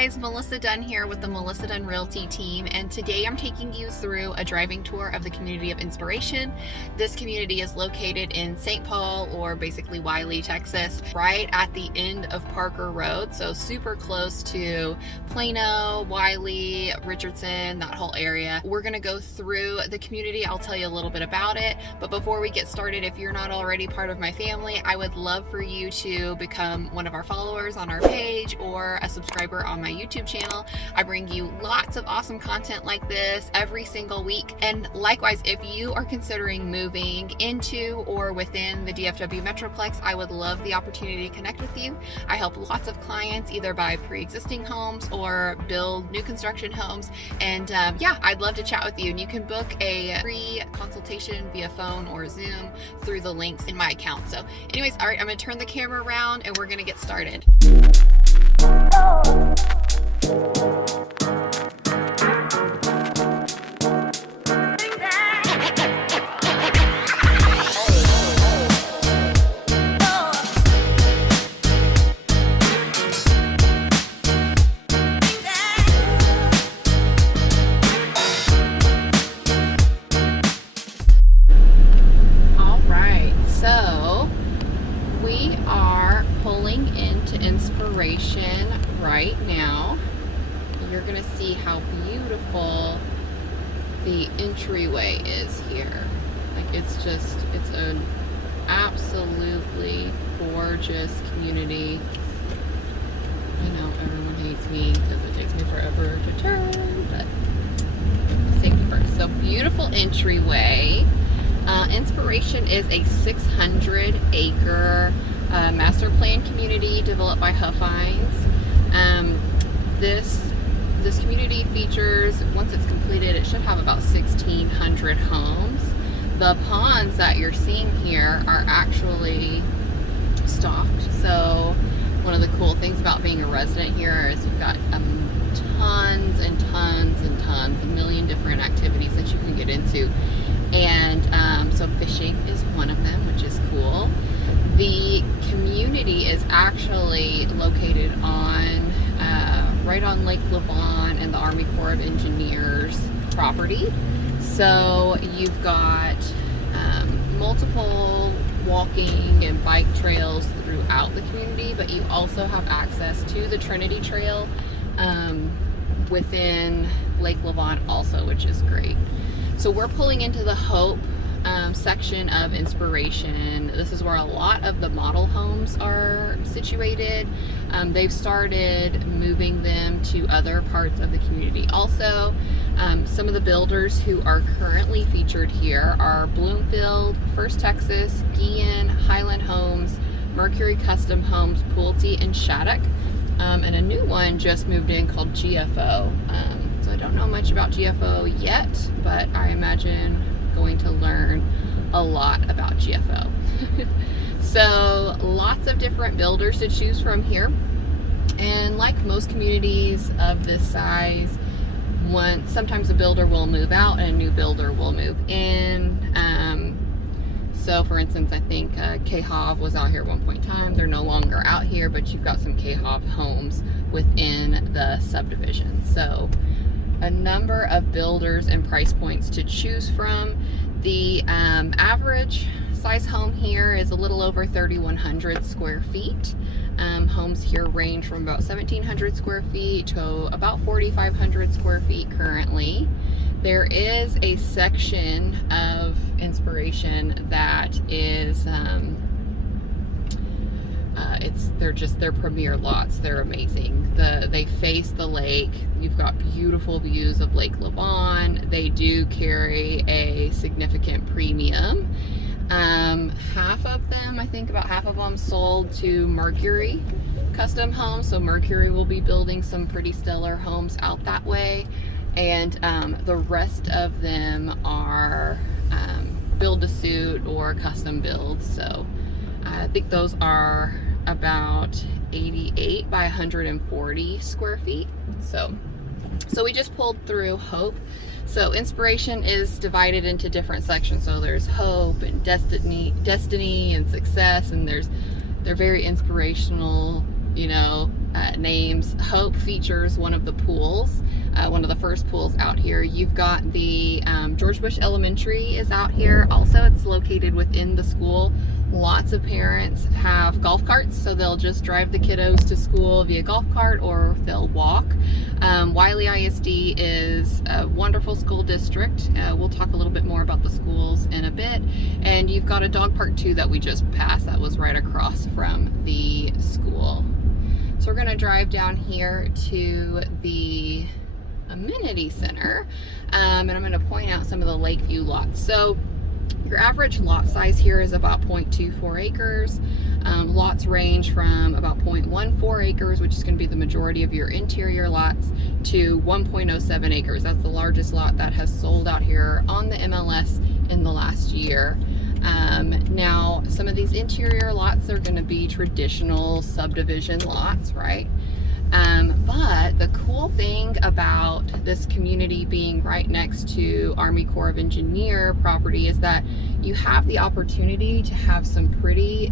guys, Melissa Dunn here with the Melissa Dunn Realty team, and today I'm taking you through a driving tour of the community of Inspiration. This community is located in St. Paul, or basically Wiley, Texas, right at the end of Parker Road, so super close to Plano, Wiley, Richardson, that whole area. We're gonna go through the community. I'll tell you a little bit about it, but before we get started, if you're not already part of my family, I would love for you to become one of our followers on our page or a subscriber on my YouTube channel. I bring you lots of awesome content like this every single week. And likewise, if you are considering moving into or within the DFW Metroplex, I would love the opportunity to connect with you. I help lots of clients either buy pre-existing homes or build new construction homes. And yeah, I'd love to chat with you. And you can book a free consultation via phone or Zoom through the links in my account. So anyways, all right, I'm gonna turn the camera around and we're gonna get started. We are pulling into Inspiration right now. You're gonna see how beautiful the entryway is here. Like it's an absolutely gorgeous community. I know everyone hates me because it takes me forever to turn, but safety first. So beautiful entryway. Inspiration is a 600-acre master plan community developed by Huffines. This community features, once it's completed, it should have about 1,600 homes. The ponds that you're seeing here are actually stocked. So one of the cool things about being a resident here is you've got tons and tons and tons, a million different activities that you can get into. And so fishing is one of them, which is cool. The community is actually located on right on Lake Lavon and the Army Corps of Engineers property. So you've got multiple walking and bike trails throughout the community, but you also have access to the Trinity Trail within Lake Lavon also, which is great. So we're pulling into the Hope section of Inspiration. This is where a lot of the model homes are situated. They've started moving them to other parts of the community. Also, some of the builders who are currently featured here are Bloomfield, First Texas, Guillen, Highland Homes, Mercury Custom Homes, Pulte, and Shattuck. And a new one just moved in called GFO. So I don't know much about GFO yet, but I imagine going to learn a lot about GFO. So lots of different builders to choose from here. And like most communities of this size, sometimes a builder will move out and a new builder will move in. So for instance, I think KHOV was out here at one point in time. They're no longer out here, but you've got some KHOV homes within the subdivision. So a number of builders and price points to choose from. The average size home here is a little over 3,100 square feet. Homes here range from about 1,700 square feet to about 4,500 square feet currently. There is a section of Inspiration that is they're premier lots. They're amazing. They face the lake. You've got beautiful views of Lake Lavon. They do carry a significant premium. Half of them, I think about half of them, sold to Mercury Custom Homes. So Mercury will be building some pretty stellar homes out that way. And the rest of them are build to suit or custom builds. So I think those are about 88 by 140 square feet. So we just pulled through Hope. So Inspiration is divided into different sections. So there's Hope and Destiny and Success, and they're very inspirational, you know, names. Hope features one of the pools, one of the first pools out here. You've got the George Bush Elementary is out here. Also, it's located within the school. Lots of parents have golf carts, so they'll just drive the kiddos to school via golf cart or they'll walk. Wiley ISD is a wonderful school district. We'll talk a little bit more about the schools in a bit. And you've got a dog park too that we just passed that was right across from the school. So we're gonna drive down here to the amenity center, and I'm gonna point out some of the Lakeview lots. So your average lot size here is about 0.24 acres. Lots range from about 0.14 acres, which is going to be the majority of your interior lots, to 1.07 acres. That's the largest lot that has sold out here on the MLS in the last year. Now, some of these interior lots are going to be traditional subdivision lots, right? But the cool thing about this community being right next to Army Corps of Engineer property is that you have the opportunity to have some pretty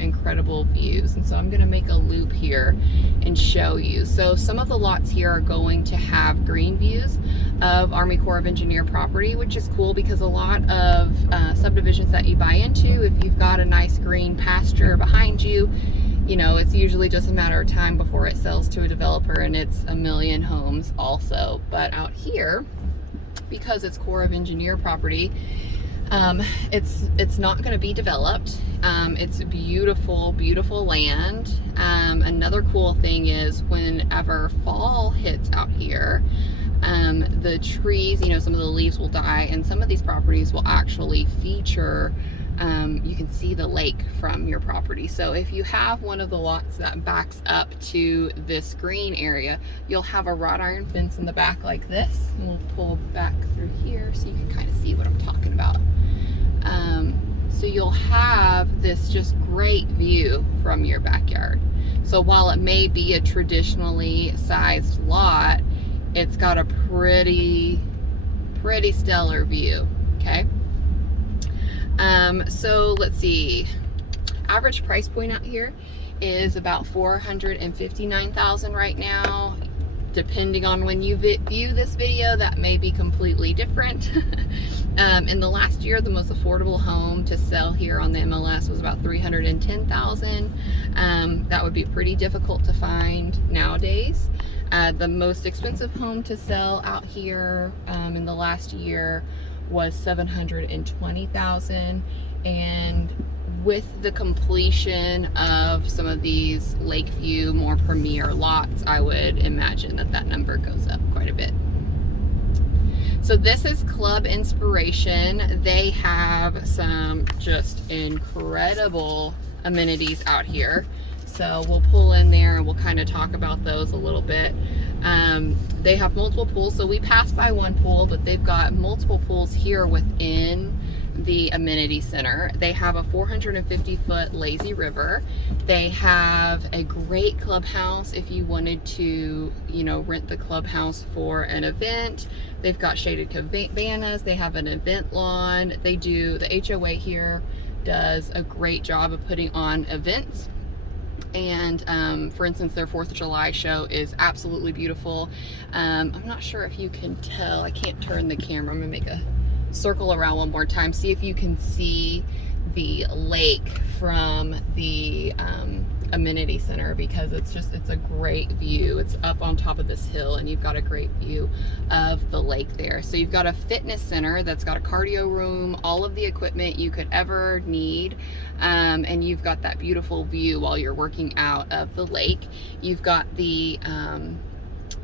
incredible views. And so I'm going to make a loop here and show you. So some of the lots here are going to have green views of Army Corps of Engineer property, which is cool because a lot of subdivisions that you buy into, if you've got a nice green pasture behind you, you know, it's usually just a matter of time before it sells to a developer, and it's a million homes also. But out here, because it's Corps of Engineer property, it's not going to be developed. It's beautiful, beautiful land. Another cool thing is whenever fall hits out here, the trees, you know, some of the leaves will die, and some of these properties will actually feature, you can see the lake from your property. So if you have one of the lots that backs up to this green area, you'll have a wrought iron fence in the back like this. And we'll pull back through here so you can kind of see what I'm talking about. So you'll have this just great view from your backyard. So while it may be a traditionally sized lot, it's got a pretty stellar view, okay? So let's see, average price point out here is about $459,000 right now. Depending on when you view this video, that may be completely different. In the last year, the most affordable home to sell here on the MLS was about $310,000. That would be pretty difficult to find nowadays. The most expensive home to sell out here in the last year was $720,000, and with the completion of some of these Lakeview more premier lots, I would imagine that that number goes up quite a bit. So this is Club Inspiration. They have some just incredible amenities out here. So we'll pull in there and we'll kind of talk about those a little bit. They have multiple pools. So we passed by one pool, but they've got multiple pools here within the amenity center. They have a 450-foot lazy river. They have a great clubhouse if you wanted to, you know, rent the clubhouse for an event. They've got shaded cabanas. They have an event lawn. They do, the HOA here does a great job of putting on events. And for instance, their 4th of July show is absolutely beautiful. I'm not sure if you can tell, I can't turn the camera. I'm gonna make a circle around one more time, see if you can see the lake from the amenity center, because it's a great view. It's up on top of this hill and you've got a great view of the lake there. So you've got a fitness center that's got a cardio room, all of the equipment you could ever need, and you've got that beautiful view while you're working out of the lake. You've got the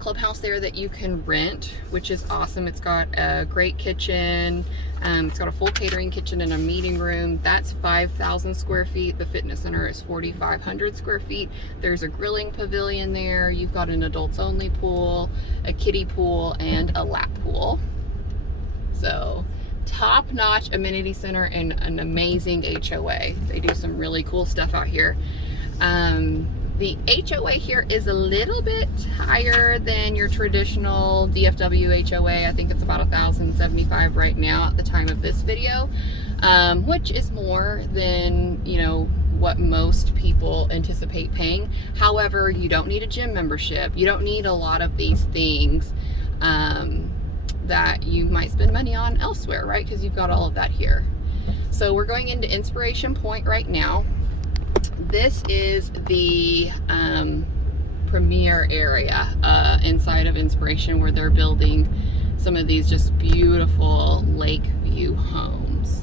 clubhouse there that you can rent, which is awesome. It's got a great kitchen. It's got a full catering kitchen and a meeting room. That's 5,000 square feet. The fitness center is 4,500 square feet. There's a grilling pavilion there. You've got an adults only pool, a kiddie pool, and a lap pool. So top-notch amenity center and an amazing HOA. They do some really cool stuff out here. The HOA here is a little bit higher than your traditional DFW HOA. I think it's about $1,075 right now at the time of this video, which is more than, you know, what most people anticipate paying. However, you don't need a gym membership. You don't need a lot of these things that you might spend money on elsewhere, right? Because you've got all of that here. So we're going into Inspiration Point right now. This is the premier area inside of Inspiration, where they're building some of these just beautiful lake view homes.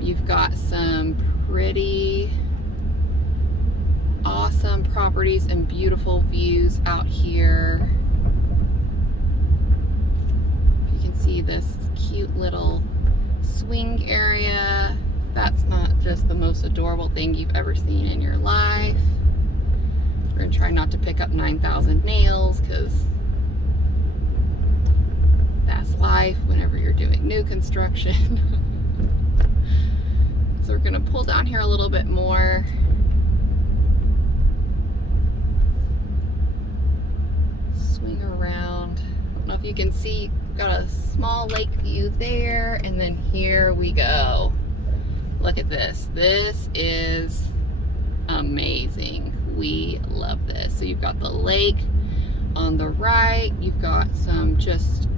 You've got some pretty awesome properties and beautiful views out here. You can see this cute little swing area. That's not just the most adorable thing you've ever seen in your life. We're gonna try not to pick up 9,000 nails, because that's life whenever you're doing new construction. So we're gonna pull down here a little bit more. Swing around. I don't know if you can see, got a small lake view there, and then here we go. Look at this. This is amazing. We love this. So you've got the lake on the right. You've got some just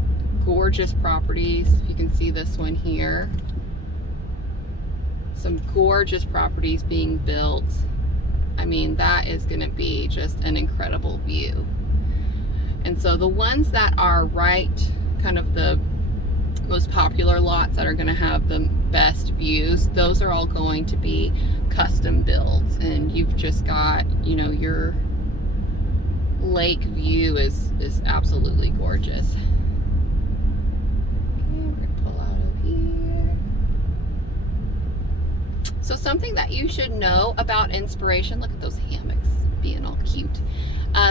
gorgeous properties. If you can see this one here. Some gorgeous properties being built. I mean, that is going to be just an incredible view. And so the ones that are right, kind of the most popular lots that are going to have the best views, those are all going to be custom builds, and you've just got, you know, your lake view is absolutely gorgeous. Okay, we're gonna pull out of here. So something that you should know about Inspiration, look at those hammocks being all cute.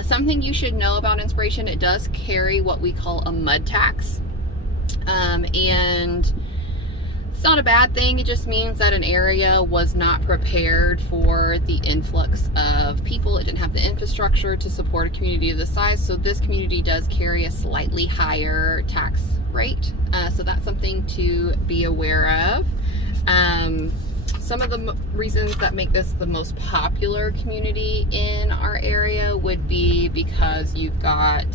Something you should know about Inspiration, it does carry what we call a mud tax. And it's not a bad thing. It just means that an area was not prepared for the influx of people. It didn't have the infrastructure to support a community of this size. So this community does carry a slightly higher tax rate. So that's something to be aware of. Some of the reasons that make this the most popular community in our area would be because you've got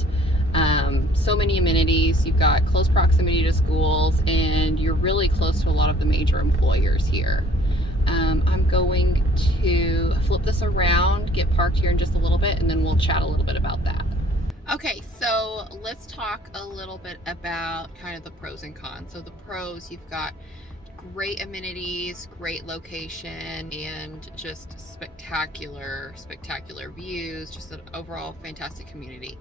so many amenities, you've got close proximity to schools, and you're really close to a lot of the major employers here. I'm going to flip this around, get parked here in just a little bit, and then we'll chat a little bit about that. Okay, so let's talk a little bit about kind of the pros and cons. So the pros, you've got great amenities, great location, and just spectacular views, just an overall fantastic community.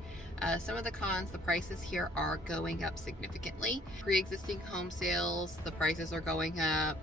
Some of the cons, the prices here are going up significantly. Pre-existing home sales, the prices are going up.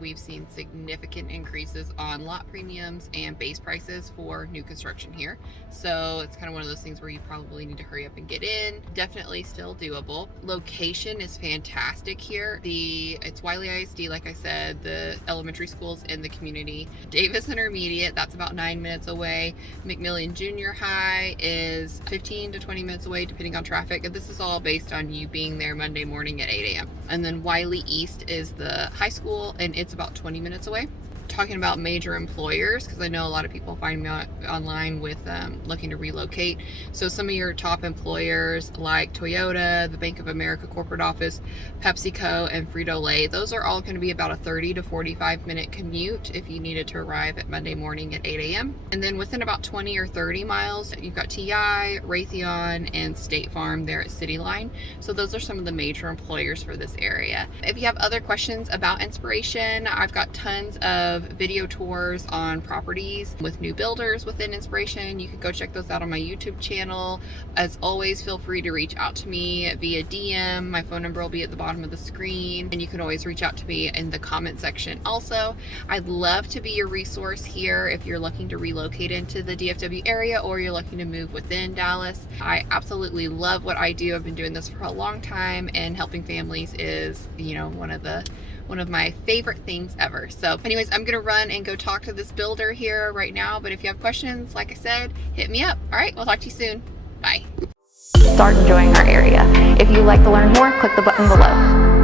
We've seen significant increases on lot premiums and base prices for new construction here. So it's kind of one of those things where you probably need to hurry up and get in. Definitely still doable. Location is fantastic here. It's Wiley ISD, like I said, the elementary schools in the community. Davis Intermediate, that's about 9 minutes away. McMillan Junior High is 15 to 20 minutes away, depending on traffic. And this is all based on you being there Monday morning at 8 a.m. And then Wiley East is the high school, and it's about 20 minutes away. Talking about major employers, because I know a lot of people find me online with looking to relocate. So some of your top employers like Toyota, the Bank of America corporate office, PepsiCo, and Frito-Lay, those are all going to be about a 30 to 45 minute commute if you needed to arrive at Monday morning at 8 a.m. And then within about 20 or 30 miles, you've got TI, Raytheon, and State Farm there at City Line. So those are some of the major employers for this area. If you have other questions about Inspiration, I've got tons of video tours on properties with new builders within Inspiration. You can go check those out on my YouTube channel. As always, feel free to reach out to me via DM. My phone number will be at the bottom of the screen, and you can always reach out to me in the comment section. Also, I'd love to be your resource here if you're looking to relocate into the DFW area or you're looking to move within Dallas. I absolutely love what I do. I've been doing this for a long time, and helping families is, you know, one of my favorite things ever. So anyways, I'm gonna run and go talk to this builder here right now, but if you have questions, like I said, hit me up. All right, we'll talk to you soon. Bye. Start enjoying our area. If you'd like to learn more, click the button below.